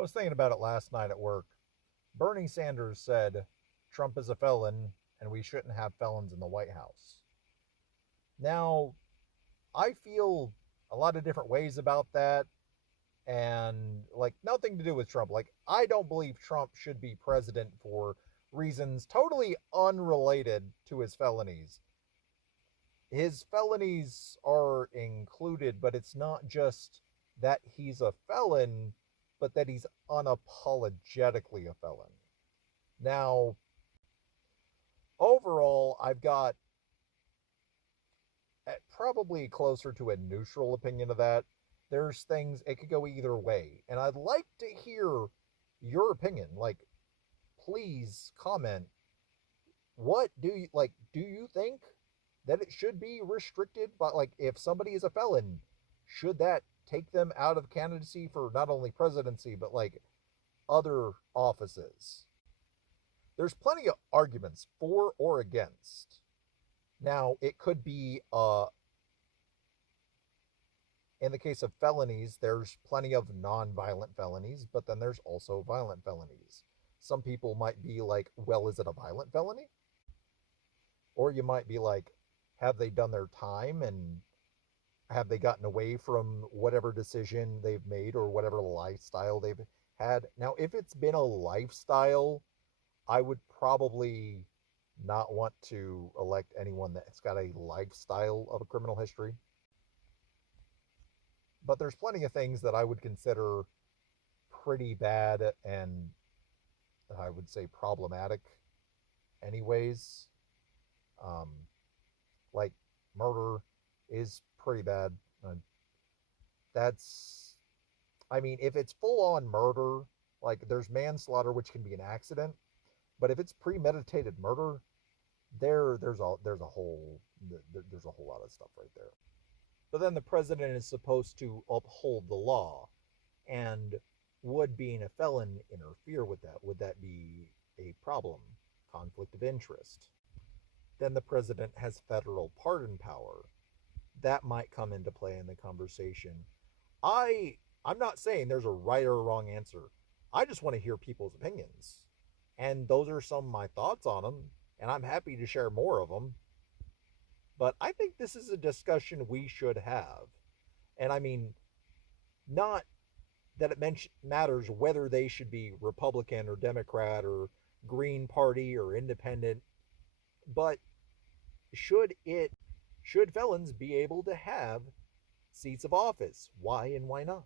I was thinking about it last night at work. Bernie Sanders said Trump is a felon and we shouldn't have felons in the White House. Now, I feel a lot of different ways about that, and like nothing to do with Trump. Like, I don't believe Trump should be president for reasons totally unrelated to his felonies. His felonies are included, but it's not just that he's a felon, but that he's unapologetically a felon. Now, overall, I've got probably closer to a neutral opinion of that. There's things, it could go either way. And I'd like to hear your opinion. Like, please comment. What do you like? Do you think that it should be restricted? But, like, if somebody is a felon, should that take them out of candidacy for not only presidency, but like other offices? There's plenty of arguments for or against. Now, it could be, in the case of felonies, there's plenty of non-violent felonies, but then there's also violent felonies. Some people might be like, well, is it a violent felony? Or you might be like, have they done their time and have they gotten away from whatever decision they've made or whatever lifestyle they've had? Now, if it's been a lifestyle, I would probably not want to elect anyone that's got a lifestyle of a criminal history. But there's plenty of things that I would consider pretty bad and I would say problematic, anyways. Um, like murder is pretty bad. That's, I mean, if it's full on murder, like there's manslaughter, which can be an accident, but if it's premeditated murder, there's a whole lot of stuff right there. But then the president is supposed to uphold the law, and would being a felon interfere with that? Would that be a problem? Conflict of interest. Then the president has federal pardon power. That might come into play in the conversation. I'm not saying there's a right or a wrong answer. I just want to hear people's opinions. And those are some of my thoughts on them, and I'm happy to share more of them. But I think this is a discussion we should have. And I mean, not that it matters whether they should be Republican or Democrat or Green Party or Independent, but should felons be able to have seats of office? Why and why not?